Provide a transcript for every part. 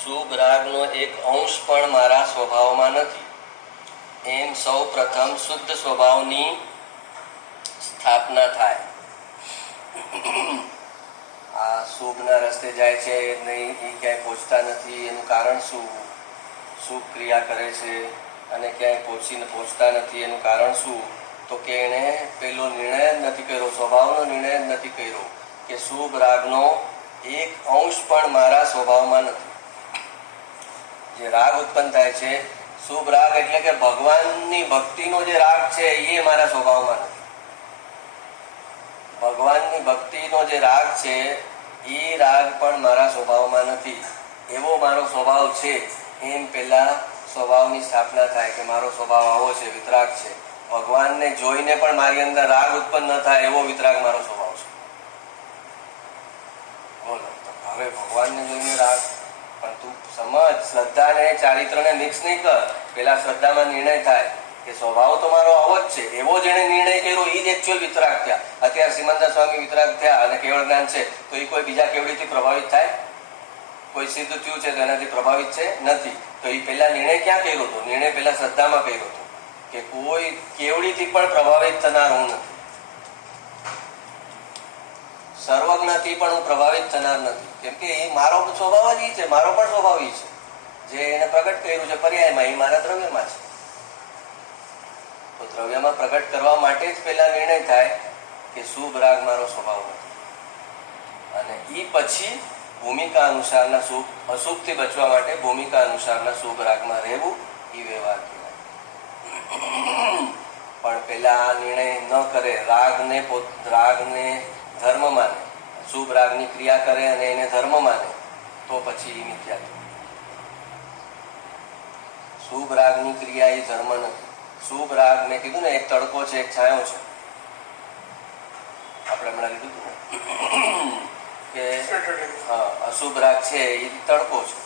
શુભ રાગનો એક અંશ પણ મારા સ્વભાવમાં નથી. એમ સૌ પ્રથમ શુદ્ધ સ્વભાવની સ્થાપના થાય. આ શુભના રસ્તે જાય છે નહીં, એ ક્યાંય પહોંચતા નથી. એનું કારણ શું? શુભ ક્રિયા કરે છે અને ક્યાંય પહોંચતા નથી. એનું કારણ શું? તો કે એણે પેલો નિર્ણય જ નથી કર્યો, સ્વભાવનો નિર્ણય જ નથી કર્યો કે શુભ રાગનો એક અંશ પણ મારા સ્વભાવમાં નથી. જે રાગ ઉત્પન્ન થાય છે, શુભ રાગ એટલે કે ભગવાનની ભક્તિનો જે રાગ છે એ મારા સ્વભાવમાં નથી. ભગવાનની ભક્તિનો જે રાગ છે એ રાગ પણ મારા સ્વભાવમાં નથી. એવો મારો સ્વભાવ છે એમ પેલા સ્વભાવની સ્થાપના થાય કે મારો સ્વભાવ આવો છે, વિતરાગ છે. ભગવાનને જોઈને પણ મારી અંદર રાગ ઉત્પન્ન ન થાય એવો વિતરાગ મારો સ્વભાવ છે. બોલો, હવે ભગવાનને જોઈને રાગ, પણ તું સમજ, શ્રદ્ધા ને ચારિત્રને મિક્સ નહીં કર. પેલા શ્રદ્ધામાં નિર્ણય થાય કે સ્વભાવ તો મારો આવો જ છે, એવો જેને નિર્ણય કર્યો એ જ એકચ્યુઅલ વિતરાગ થયા. અત્યારે સિમંદર સ્વામી વિતરાગ થયા અને કેવળ જ્ઞાન છે, તો એ કોઈ બીજા કેવડીથી પ્રભાવિત થાય? કોઈ સિદ્ધ થયું છે તો એનાથી પ્રભાવિત છે? નથી. તો એ પહેલા નિર્ણય ક્યાં કર્યો હતો? નિર્ણય પહેલા શ્રદ્ધામાં કર્યો હતો કે કોઈ કેવડીથી પણ પ્રભાવિત થનાર હું નથી. સર્વજ્ઞથી પણ હું પ્રભાવિત થનાર નથી, કેમ કે એ મારો સ્વભાવ જ છે, મારો પણ સ્વભાવ છે. જે એને પ્રગટ કર્યું છે પર્યાયમાં, એ મારા દ્રવ્યમાં છે. તો દ્રવ્યમાં પ્રગટ કરવા માટે જ પહેલા નિર્ણય થાય કે શુભ રાગ મારો સ્વભાવ નથી. અને એ પછી ભૂમિકા અનુસારના શુભ, અશુભથી બચવા માટે ભૂમિકા અનુસારના શુભ રાગમાં રહેવું એ વ્યવહાર કહેવાય. પણ પેલા આ નિર્ણય ન કરે, રાગને ધર્મ માને, શુભ રાગની ક્રિયા કરે અને એને ધર્મ માને, તો પછી એ મિથ્યા થયું. શુભ રાગની ક્રિયા એ ધર્મ નથી. શુભ રાગ મેં કીધું ને, એક તડકો છે, એક છાંયો છે. આપણે હમણાં કીધું હતું ને કે અશુભ રાગ છે એ તડકો છે,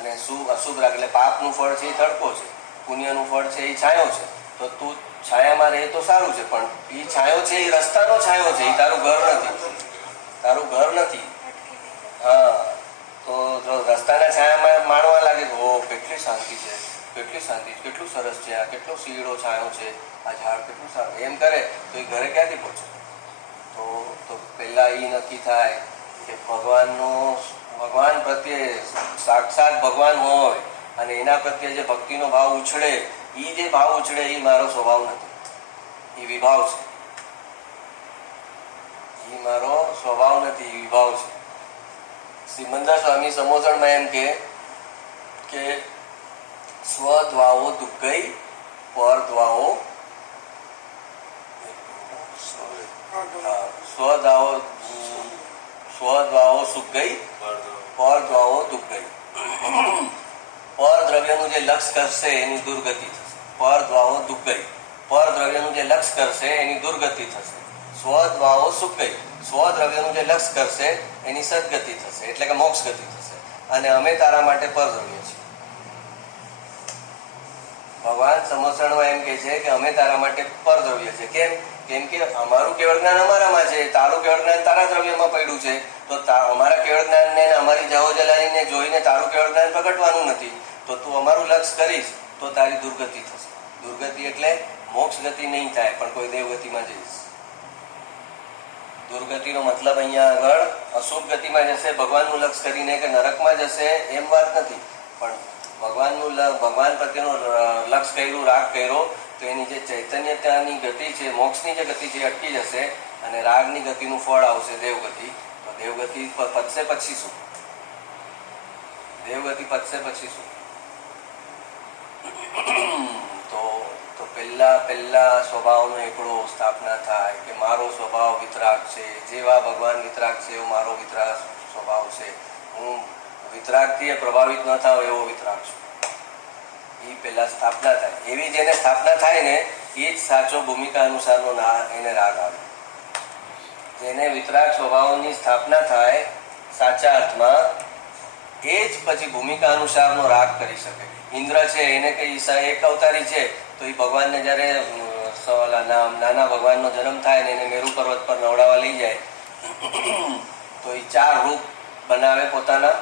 અને અશુભ રાગ એટલે પાપનું ફળ છે એ તડકો છે, પુણ્યનું ફળ છે એ છાંયો છે. તો તું છાયામાં રહે તો સારું છે, પણ એ છાંયો છે એ રસ્તાનો છાંયો છે, એ તારું ઘર નથી. તારું ઘર નથી. હા, તો જો રસ્તાના છાયામાં માણવા લાગે તો કેટલી શાંતિ છે, કેટલી શાંતિ, કેટલું સરસ છે, આ કેટલો શીળો છાંયો છે, આ ઝાડ કેટલું સારું, એમ કરે તો એ ઘરે ક્યાંથી પહોંચે? તો પહેલા એ નક્કી થાય કે ભગવાન પ્રત્યે સાક્ષાત ભગવાન હોય અને એના પ્રત્યે જે ભક્તિનો ભાવ ઉછળે, એ જે ભાવ ઉછળે એ મારો સ્વભાવ નથી, એ વિભાવ છે. એ મારો સ્વભાવ નથી, એ વિભાવ છે. સિમંદર સ્વામી સમોસણમાં એમ કે સ્વદ્વાઓ દુઃખઈ પરદ્વાઓ સ્વદ્વાઓ સુખ ગઈ, પરદ્વાઓ દુઃખ ગઈ. પરદ્રવ્યનું જે લક્ષ કરશે એની દુર્ગતિ થશે. પરદ્વાઓ દુઃખ ગઈ. પરદ્રવ્યનું જે લક્ષ કરશે એની દુર્ગતિ થશે. સ્વદ્વાઓ સુખ ગઈ. સ્વદ્રવ્યનું જે લક્ષ કરશે એની સદગતિ થશે, એટલે કે મોક્ષ ગતિ થશે. અને અમે તારા માટે પરદ્રવ્ય છીએ. ભગવાન સમસણમાં એમ કે છે કે અમે તારા માટે પરદ્રવ્ય છે. કેમ કે અમારું કેવળ જ્ઞાન અમારામાં છે, તારું કેવળ જ્ઞાન તારા દ્રવ્યમાં પડ્યું છે. તો અમારા કેવળ જ્ઞાનને, અમારી જાહો જલાલીને જોઈને તારું કેવળ જ્ઞાન પ્રગટવાનું નથી. તો તું અમારું લક્ષ કરીશ તો તારી દુર્ગતિ થશે. દુર્ગતિ એટલે મોક્ષ ગતિ નહીં થાય, પણ કોઈ દેવગતિમાં જઈશ. દુર્ગતિનો મતલબ અહીંયા આગળ અશુભ ગતિમાં જશે, ભગવાનનું લક્ષ કરીને, કે નરકમાં જશે એમ વાત નથી. પણ ભગવાન પ્રત્યેનું લક્ષ કર્યું, રાગ કર્યો, તો એની જે ચૈતન્યતાની ગતિ છે, મોક્ષની જે ગતિ છે એ અટકી જશે અને રાગની ગતિનું ફળ આવશે દેવગતિ. તો દેવગતિ પતશે પછી શું? દેવગતિ પતશે પછી શું? તો પહેલા સ્વભાવનો એકડો સ્થાપના થાય કે મારો સ્વભાવ વિતરાગ છે. જેવા ભગવાન વિતરાગ છે એવો મારો વિતરાગ સ્વભાવ છે. હું વિતરાગથી પ્રભાવિત ન થાવ એવો વિતરાગ છું. એ પહેલા સ્થાપના થાય. એવી જેને સ્થાપના થાય ને, એ જ સાચો ભૂમિકા અનુસારનો એને રાગ આવે. જેને વિતરાગ સ્વભાવની સ્થાપના થાય સાચા અર્થમાં, એ જ પછી ભૂમિકા અનુસારનો રાગ કરી શકે. ઇન્દ્ર છે, એને કઈ એક અવતારી છે, તો એ ભગવાનને જ્યારે નાના ભગવાનનો જન્મ થાય ને એને મેરુ પર્વત પર નવડાવવા લઈ જાય, તો એ 4 રૂપ બનાવે પોતાના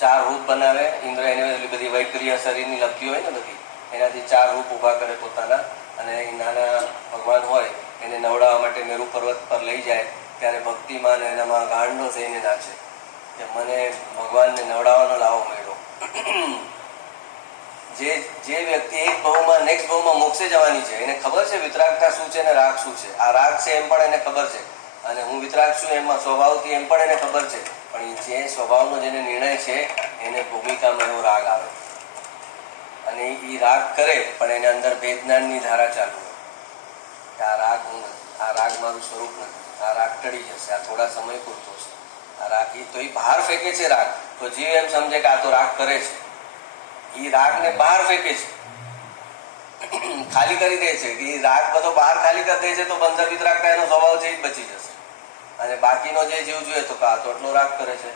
4 રૂપ બનાવે. ઇન્દ્ર એને બધી વૈક્રિય શરીરની લગતી હોય ને બધી, એનાથી 4 રૂપ ઊભા કરે પોતાના, અને એ નાના ભગવાન હોય એને નવડાવવા માટે મેરુ પર્વત પર લઈ જાય. ત્યારે ભક્તિમાન એનામાં ગાંડો થઈને નાચે કે મને ભગવાનને નવડાવવાનો લાવો મળ્યો. જે વ્યક્તિ એક ભાવમાં નેક્સ્ટ ભાવમાં મોક્ષે જવાની છે, એને ખબર છે વિતરાગતા શું છે ને રાગ શું છે. આ રાગ છે એમ પણ એને ખબર છે, અને હું વિતરાગ છું એમાં સ્વભાવથી એમ પણ એને ખબર છે. પણ જે સ્વભાવનો જેને નિર્ણય છે એને ભૂમિકામાં એવો રાગ આવે, અને એ રાગ કરે પણ એને અંદર વેદનાની ધારા ચાલુ હોય કે આ રાગ હું નથી, આ રાગ મારું સ્વરૂપ નથી, આ રાગ ટળી જશે, આ થોડા સમય પૂરતો છે. આ રાગ તો એ બહાર ફેંકે છે રાગ. તો જીવ એમ સમજે કે આ તો રાગ કરે છે, એ રાગને બહાર ફેંકે છે, ખાલી કરી દે છે. કે રાગ બધો બહાર ખાલી કરી દે છે તો બંધર વિતરાગતા એનો સ્વભાવ છે એ બચી જશે. અને બાકીનો જે જીવ જોઈએ તો આ તો એટલો રાગ કરે છે,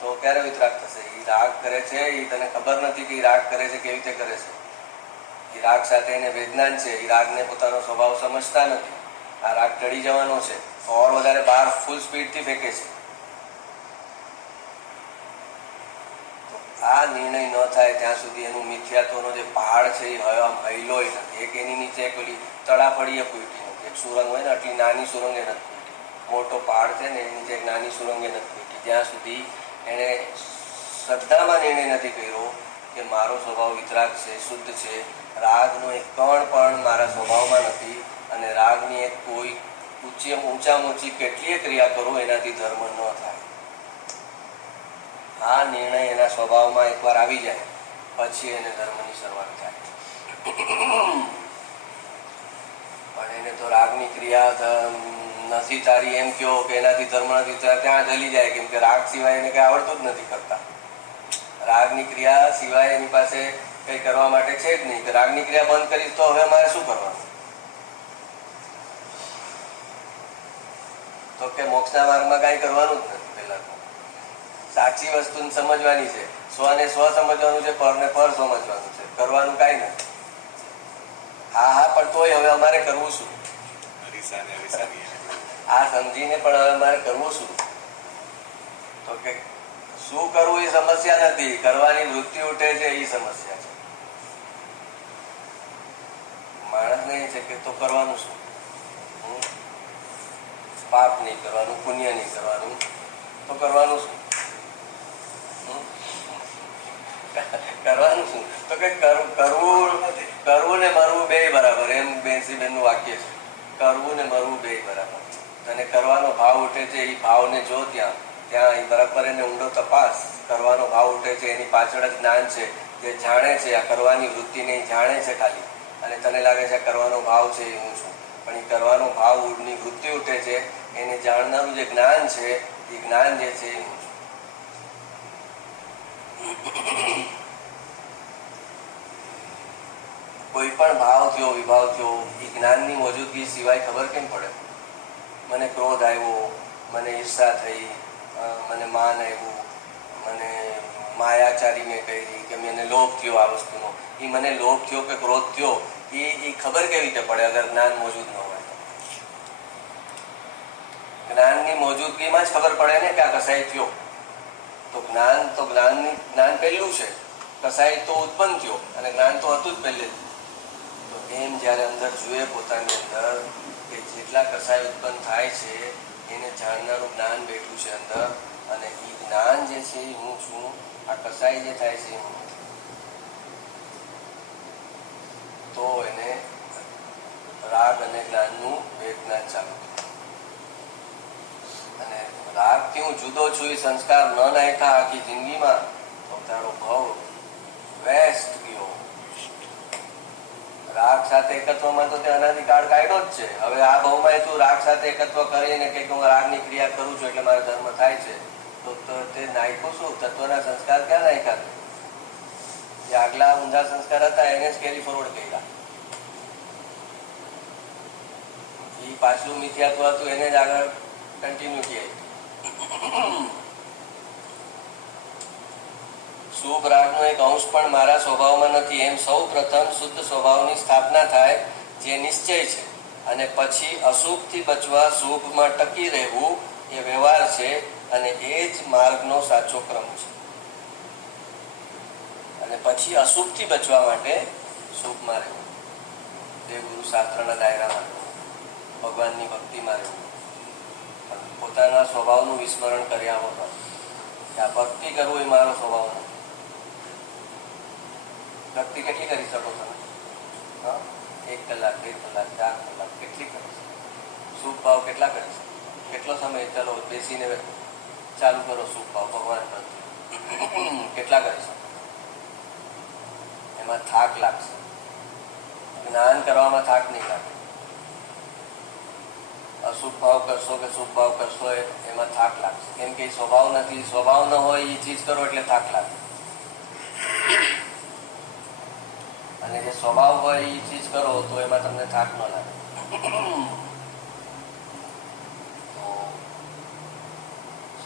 તો ક્યારે વિતરાગ થશે? એ રાગ કરે છે, એ તને ખબર નથી કે એ રાગ કરે છે, કેવી રીતે કરે છે. એ રાગ સાથે એને વેદનાન છે, એ રાગને પોતાનો સ્વભાવ સમજતા નથી. આ રાગ ટળી જવાનો છે તો ઓર વધારે બહાર ફૂલ સ્પીડથી ફેંકે છે. આ નિર્ણય ન થાય ત્યાં સુધી એનું મિથ્યાત્વનો જે પહાડ છે એ હૈલોય નથી. એક એની નીચે એક ઓલી તળાફળીએ ફૂટી નથી, એક સુરંગ હોય ને આટલી નાની સુરંગે નથી ફૂટી. મોટો પહાડ છે ને એની નીચે એક નાની સુરંગે નથી ફૂટી. જ્યાં સુધી એણે શ્રદ્ધામાં નિર્ણય નથી કર્યો કે મારો સ્વભાવ વિતરાગ છે, શુદ્ધ છે, રાગનો એક કણ પણ મારા સ્વભાવમાં નથી, અને રાગની એક કોઈ ઊંચામાં ઊંચી કેટલીય ક્રિયા કરું એનાથી ધર્મ ન થાય. આ નિર્ણય એના સ્વભાવમાં એકવાર આવી જાય પછી એને ધર્મની શરૂઆત થાય. પણ એને તો રાગની ક્રિયા નથી તારી એમ કહો કે એનાથી ધર્મ નથી, ત્યાં જલી જાય. કેમ કે રાગ સિવાય એને કંઈ આવડતું જ નથી કરતા. રાગની ક્રિયા સિવાય એની પાસે કંઈ કરવા માટે છે જ નહીં. કે રાગની ક્રિયા બંધ કરીશ તો હવે મારે શું કરવાનું? તો કે મોક્ષના માર્ગમાં કાંઈ કરવાનું જ નથી. પહેલા તો સાચી વસ્તુને સમજવાની છે, સ્વને સ્વ સમજવાનું છે, પરને પર સમજવાનું છે, કરવાનું કાંઈ નથી. હા પણ તોય હવે અમારે કરવું શું? આ સમજીને પણ હવે મારે કરવું શું? તો કે શું કરવું એ સમસ્યા નથી, કરવાની વૃત્તિ ઉઠે છે એ સમસ્યા છે. માણસને એ છે કે તો કરવાનું શું? પાપ નહીં કરવાનું, પુણ્ય નહીં કરવાનું, તો કરવાનું શું? કરવાનું શું? તો કે કરવું ને મરવું બે બરાબર, એમ બેનસીબેન નું વાક્ય છે. કરવું ને મરવું બે બરાબર. અને કરવાનો ભાવ ઉઠે છે એ ભાવને જો ત્યાં એ બરાબર એને ઊંડો તપાસ. કરવાનો ભાવ ઉઠે છે એની પાછળ જ જ્ઞાન છે, જે જાણે છે આ કરવાની વૃત્તિને જાણે છે ખાલી, અને તને લાગે છે કરવાનો ભાવ છે એ હું છું. પણ એ કરવાનો ભાવની વૃત્તિ ઉઠે છે એને જાણનારું જે જ્ઞાન છે એ જ્ઞાન જે છે એ હું છું. કોઈ પણ ભાવ થયો, વિભાવ થયો, એ જ્ઞાનની મોજૂદગી સિવાય ખબર કેમ પડે? મને ક્રોધ આવ્યો, મને ઈર્ષા થઈ, મને માન આવ્યું, મને માયાચારી મેં કરી, કે મને લોભ થયો આ વસ્તુનો. એ મને લોભ થયો કે ક્રોધ થયો એ ખબર કેવી રીતે પડે અગર જ્ઞાન મોજૂદ ન હોય? જ્ઞાનની મોજૂદગીમાં જ ખબર પડે ને કે આ કસાય થયો. તો જ્ઞાન પહેલું છે, કસાય તો ઉત્પન્ન થયો, અને જ્ઞાન તો હતું જ પહેલેથી. તો એમ જ્યારે અંદર જુએ પોતાની અંદર કે જેટલા કસાય ઉત્પન્ન થાય છે એને જાણનારું જ્ઞાન બેઠું છે અંદર, અને એ જ્ઞાન જે છે એ હું છું, આ કસાય જે થાય છે હું નથી. તો એને રાગ અને જ્ઞાનનું વેદના ચાલુ. અને રાગથી હું જુદો છું એ સંસ્કાર ન નાખ્યા આખી જિંદગીમાં તો તારો ભાવ વેસ્ટ ગયો. રાગ સાથે એકત્વમાં તો તે અનાદિકાળ કાઢ્યો જ છે. હવે આ ભાવમાં તું રાગ સાથે એકત્વ કરીને કે હું રાગની ક્રિયા કરું છું એટલે મારો ધર્મ થાય છે, તો તે નાખ્યું શું? તત્વના સંસ્કાર ક્યાં નાખ્યા? જે આગલા ઊંધા સંસ્કાર હતા એને જ કેરી ફોરવર્ડ કર્યા. એ પાછલું મિથ્યાત્વ હતું એને જ આગળ કન્ટિન્યુ કર્યા. શુભ રાગનો એક અંશ પણ મારા સ્વભાવમાં નથી, એમ સૌ પ્રથમ શુદ્ધ સ્વભાવની સ્થાપના થાય જે નિશ્ચય છે, અને પછી અશુભથી બચવા શુભમાં ટકી રહેવું એ વ્યવહાર છે. અને એ જ માર્ગનો સાચો ક્રમ છે. અને પછી અશુભથી બચવા માટે શુભમાં રહેવું, દેવગુરુ શાસ્ત્રના દાયરામાં રહેવું, ભગવાનની ભક્તિમાં રહેવું, પોતાના સ્વભાવનું વિસ્મરણ કર્યા વગર કે આ ભક્તિ કરવું એ મારો સ્વભાવ નથી. ભક્તિ કેટલી કરી શકો તમે? 1 કલાક, 2 કલાક, 4 કલાક કેટલી કરી શકો? શુભ ભાવ કેટલા કરી શકો? કેટલો સમય ચાલો બેસીને ચાલુ કરો શુભ ભાવ ભગવાન પ્રત્યે, કેટલા કરી શકો? એમાં થાક લાગશે. જ્ઞાન કરવામાં થાક નહીં લાગે. અશુભ ભાવ કરશો કે શુભ ભાવ કરશો એમાં થાક લાગશે. કેમ કે સ્વભાવ નથી. સ્વભાવ ન હોય એ ચીજ કરો એટલે થાક લાગે. અને જે સ્વભાવ હોય એ ચીજ કરો તો એમાં તમને થાક ન લાગે. તો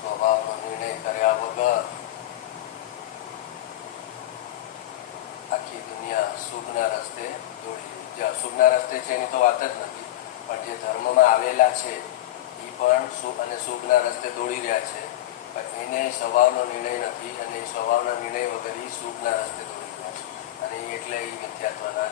સ્વભાવનો નિર્ણય કર્યા વગર આખી દુનિયા શુભના રસ્તે દોડી રહી. જે અશુભના રસ્તે છે એની તો વાત જ નથી, પણ જે ધર્મમાં આવેલા છે એ પણ શુભ અને શુભના રસ્તે દોડી રહ્યા છે, પણ એને સ્વભાવનો નિર્ણય નથી અને એ સ્વભાવના નિર્ણય વગર એ શુભના રસ્તે દોડી રહ્યા છે. અને એટલે એ મિથ્યાત્વના